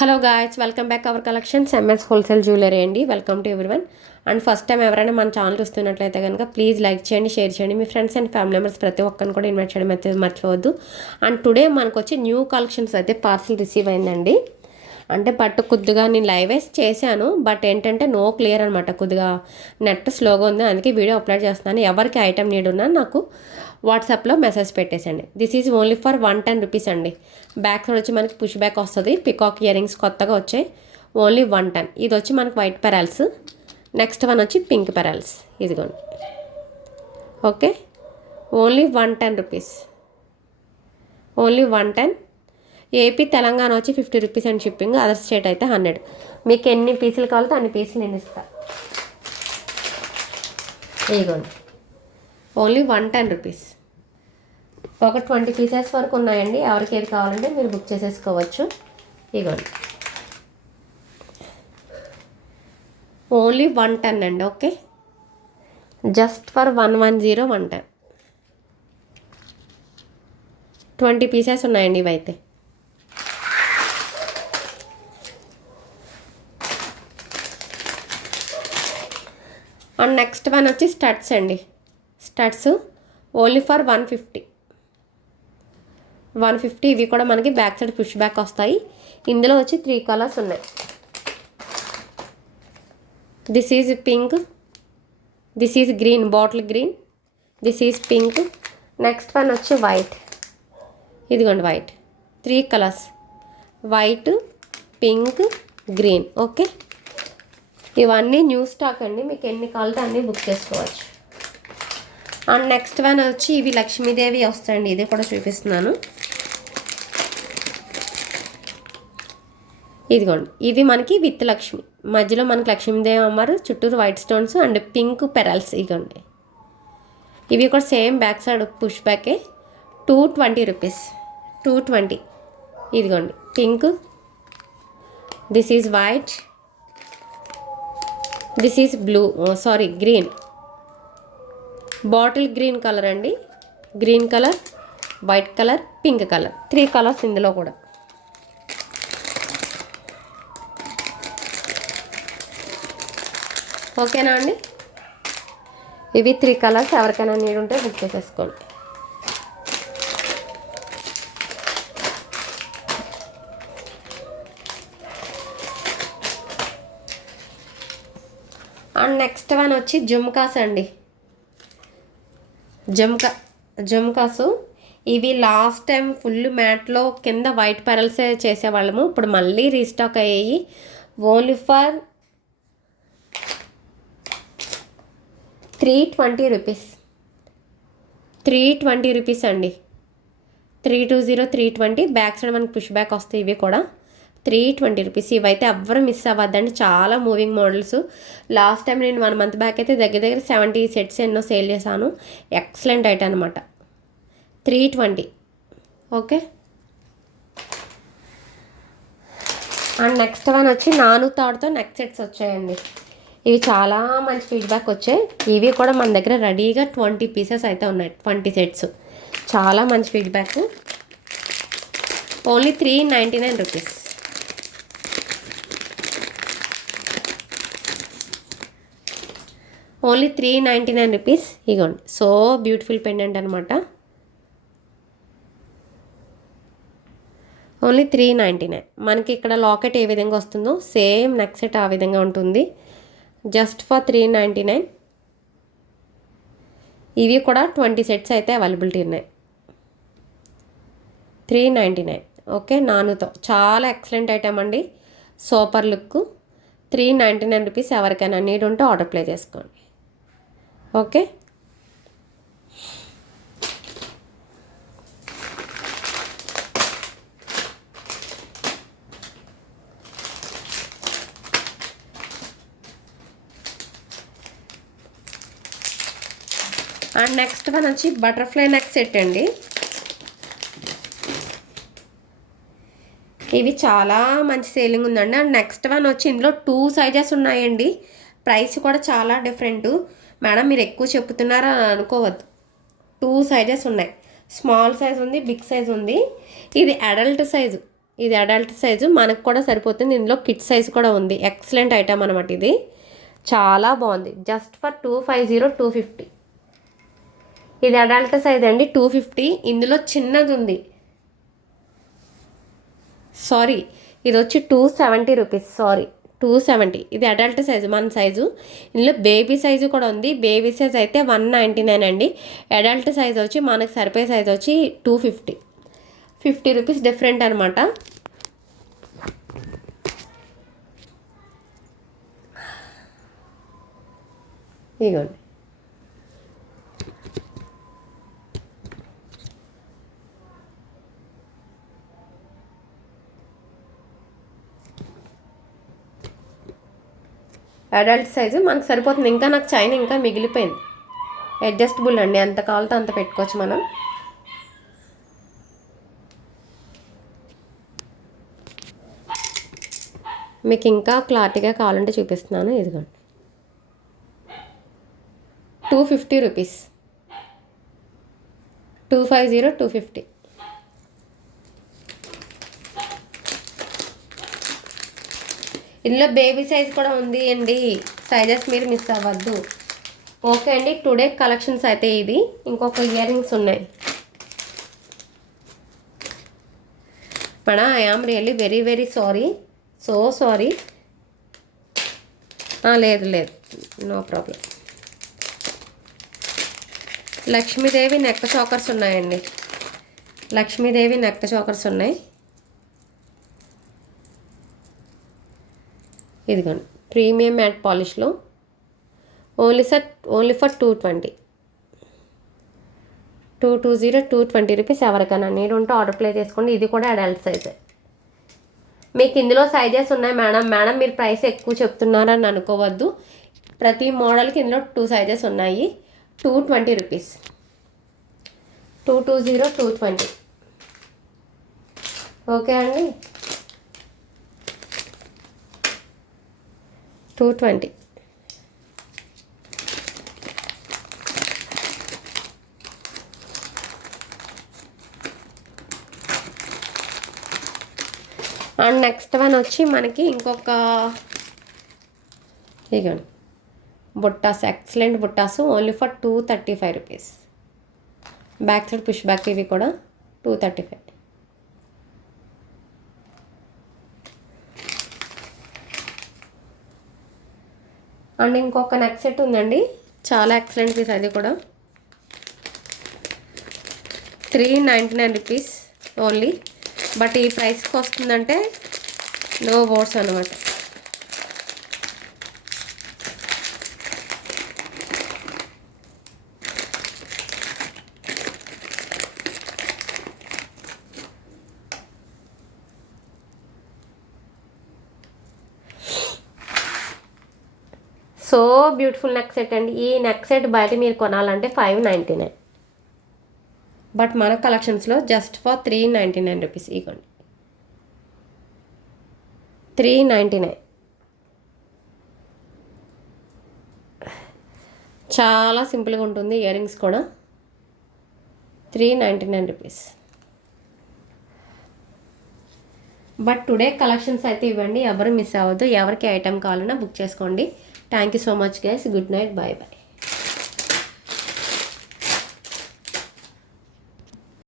Hello guys, welcome back our collections MS wholesale jewellery అండి. Welcome to everyone. And first time ఎవరైనా మన channel చూస్తున్నట్లయితే కనుక please like చేయండి, షేర్ చేయండి. మీ ఫ్రెండ్స్ అండ్ ఫ్యామిలీ మెంబర్స్ ప్రతి ఒక్కరిని కూడా ఇన్వైట్ చేయడం అయితే మర్చిపోవద్దు. అండ్ టుడే మనకు వచ్చి న్యూ కలెక్షన్స్ అయితే పార్సల్ రిసీవ్ అయిందండి. అంటే పట్టు కొద్దిగా నేను లైవ్ వేసి చేశాను, బట్ ఏంటంటే నో క్లియర్ అనమాట. కొద్దిగా నెట్ స్లోగా ఉంది, అందుకే వీడియో అప్లోడ్ చేస్తున్నాను. ఎవరికి ఐటమ్ నీడ్ ఉన్నా నాకు వాట్సాప్లో మెసేజ్ పెట్టేసండి. This is only for 110 rupees అండి. బ్యాక్ సైడ్ వచ్చి మనకి పుష్ బ్యాక్ వస్తుంది. పికాక్ ఇయర్ రింగ్స్ కొత్తగా వచ్చాయి. ఓన్లీ 110. ఇది వచ్చి మనకి వైట్ పెరల్స్. నెక్స్ట్ వన్ వచ్చి పింక్ పెరల్స్. ఇదిగోండి. Okay, only 110 rupees. Only 110. AP Telangana వచ్చి 50 rupees and shipping. Other state అయితే 100. మీకు ఎన్ని పీసులు కావాలో అన్ని పీసులు నేను ఇస్తాను. ఇదిగోండి, ఓన్లీ 110 రూపీస్. ఒక 20 పీసెస్ వరకు ఉన్నాయండి. ఎవరికి ఏది కావాలంటే మీరు బుక్ చేసేసుకోవచ్చు. ఇదిగోండి, ఓన్లీ 110 అండి. Okay, just for 110 110. 20 పీసెస్ ఉన్నాయండి ఇవైతే. అండ్ నెక్స్ట్ వన్ వచ్చి స్టడ్స్ అండి. Studs only for 150. ఇవి కూడా మనకి బ్యాక్ సైడ్ పుష్ బ్యాక్ వస్తాయి. ఇందులో వచ్చి 3 కలర్స్ ఉన్నాయి. This is pink, this is green, bottle green, this is pink. Next one వచ్చి వైట్. ఇదిగోండి white. 3 colours, white, pink, green. Okay, ఇవన్నీ న్యూ స్టాక్ అండి. మీకు ఎన్ని కావాలంటే అన్నీ బుక్ చేసుకోవచ్చు. అండ్ నెక్స్ట్ వన్ వచ్చి ఇవి లక్ష్మీదేవి వస్తాయండి. ఇది కూడా చూపిస్తున్నాను. ఇదిగోండి, ఇవి మనకి విత్ లక్ష్మి. మధ్యలో మనకి లక్ష్మీదేవి అమ్మారు, చుట్టూరు white stones and pink pearls. ఇదిగోండి, ఇవి కూడా సేమ్ బ్యాక్ సైడ్ పుష్ బ్యాకే. 220 రూపీస్. 220. ఇదిగోండి pink, this is white, this is blue, sorry green, bottle green colour అండి. Green colour, white colour, pink colour. 3 colours ఇందులో కూడా. ఓకేనా అండి? ఇవి 3 కలర్స్. ఎవరికైనా నీడ్ ఉంటే బుక్ చేసేసుకోండి. అండ్ నెక్స్ట్ వన్ వచ్చి జుమ్కాస్ అండి. జుమ్కాసు ఇవి లాస్ట్ టైం ఫుల్ మ్యాట్లో కింద వైట్ పెరల్సే చేసేవాళ్ళము. ఇప్పుడు మళ్ళీ రీస్టాక్ అయ్యాయి. Only for 320 rupees. 320 రూపీస్ అండి. 320, 320. బ్యాక్ సైడ్ మనకి పుష్ బ్యాక్ వస్తాయి. ఇవి కూడా 320 రూపీస్. ఇవైతే ఎవ్వరు మిస్ అవ్వద్దండి. చాలా మూవింగ్ మోడల్స్. లాస్ట్ టైం నేను 1 మంత్ బ్యాక్ అయితే దగ్గర 70 సెట్స్ ఎన్నో సేల్ చేశాను. ఎక్సలెంట్ ఐటమ్ అనమాట. 320. ఓకే, అండ్ నెక్స్ట్ వన్ వచ్చి నాను తాడుతో నెక్ సెట్స్ వచ్చాయండి. ఇవి చాలా మంచి ఫీడ్బ్యాక్ వచ్చాయి. ఇవి కూడా మన దగ్గర రెడీగా 20 పీసెస్ అయితే ఉన్నాయి. 20 సెట్స్. చాలా మంచి feedback. Only 399 rupees. Only 399 rupees. ఇగోండి, సో బ్యూటిఫుల్ పెండెంట్ అనమాట. ఓన్లీ 399. మనకి ఇక్కడ లాకెట్ ఏ విధంగా వస్తుందో సేమ్ నెక్ సెట్ ఆ విధంగా ఉంటుంది. Just for 399. ఇవి కూడా 20 సెట్స్ అయితే అవైలబిలిటీ ఉన్నాయి. 399. ఓకే, నానుతో చాలా ఎక్సలెంట్ ఐటమ్ అండి. Super look. 399 రూపీస్. ఎవరికైనా నీడ్ ఉంటే ఆర్డర్ ప్లే చేసుకోండి. ఓకే, అండ్ నెక్స్ట్ వన్ వచ్చి బటర్ఫ్లై నెక్ సెట్ అండి. ఇవి చాలా మంచి సేలింగ్ ఉందండి. అండ్ నెక్స్ట్ వన్ వచ్చి ఇందులో 2 సైజెస్ ఉన్నాయండి. ప్రైస్ కూడా చాలా డిఫరెంట్. మేడం మీరు ఎక్కువ చెప్తున్నారా అనుకోవద్దు. 2 సైజెస్ ఉన్నాయి. స్మాల్ సైజ్ ఉంది, బిగ్ సైజ్ ఉంది. ఇది అడల్ట్ సైజు. ఇది అడల్ట్ సైజు, మనకు కూడా సరిపోతుంది. ఇందులో కిడ్ సైజు కూడా ఉంది. ఎక్సలెంట్ ఐటమ్ అనమాట ఇది, చాలా బాగుంది. Just for 250, 250. ఇది అడల్ట్ సైజ్ అండి, 250. ఇందులో చిన్నది ఉంది, సారీ ఇది వచ్చి 270 రూపీస్, సారీ 270. ఇది అడల్ట్ సైజు, మన సైజు. ఇందులో బేబీ సైజు కూడా ఉంది. బేబీ సైజ్ అయితే 199 అండి. అడల్ట్ సైజ్ వచ్చి మనకు సరిపోయే సైజ్ వచ్చి 250. 50 రూపీస్ డిఫరెంట్ అనమాట. ఇదిగోండి, అడల్ట్ సైజు మనకు సరిపోతుంది. ఇంకా నాకు చైన్ ఇంకా మిగిలిపోయింది. అడ్జస్టబుల్ అండి, ఎంత కావాలో అంత పెట్టుకోవచ్చు మనం. మీకు ఇంకా క్లారిటీగా కావాలంటే చూపిస్తున్నాను. ఇదిగోండి, 250 రూపీస్, 250, 250. ఇందులో బేబీ సైజ్ కూడా ఉంది అండి, సైజెస్ మీరు మిస్ అవ్వద్దు. ఓకే అండి, టుడే కలెక్షన్స్ అయితే ఇది. ఇంకొక ఇయర్ రింగ్స్ ఉన్నాయి madam. I am really very very sorry, so sorry. లేదు లేదు, no problem. Lakshmidevi neck chokers ఉన్నాయండి, లక్ష్మీదేవి నెక్ చోకర్స్ ఉన్నాయి. ఇదిగోండి, ప్రీమియం మ్యాట్ పాలిష్లో ఓన్లీ ఫర్ 220, 220 రూపీస్. ఎవరికైనా నీడ్ ఉంటే ఆర్డర్ ప్లేస్ చేసుకోండి. ఇది కూడా అడల్ట్ సైజే. మీకు ఇందులో సైజెస్ ఉన్నాయి మేడం. మీరు ప్రైస్ ఎక్కువ చెప్తున్నారని అనుకోవద్దు. ప్రతి మోడల్కి ఇందులో 2 సైజెస్ ఉన్నాయి. 220 రూపీస్, 220, 220. ఓకే అండి, 220. అండ్ నెక్స్ట్ వన్ వచ్చి మనకి ఇంకొక ఇదిగోండి బుట్టాస్, ఎక్సలెంట్ బుట్టాస్, only for 235 rupees. Back side push back, ఇవి కూడా 235. అండ్ ఇంకొక నెక్ సెట్ ఉందండి, చాలా ఎక్సలెంట్ పీస్. అది కూడా 399 రూపీస్ ఓన్లీ. బట్ ఈ ప్రైస్కి వస్తుందంటే నో వర్డ్స్ అనమాట. సో బ్యూటిఫుల్ నెక్ సెట్ అండి. ఈ నెక్ సెట్ బయట మీరు కొనాలంటే 599, బట్ మన కలెక్షన్స్లో జస్ట్ ఫర్ 399 రూపీస్. ఇవ్వండి, 399. చాలా సింపుల్గా ఉంటుంది. ఇయర్ రింగ్స్ కూడా 399 రూపీస్. బట్ టుడే కలెక్షన్స్ అయితే ఇవ్వండి, ఎవరు మిస్ అవ్వద్దు. ఎవరికి ఐటెం కావాలన్నా బుక్ చేసుకోండి. Thank you so much guys. Good night, bye bye.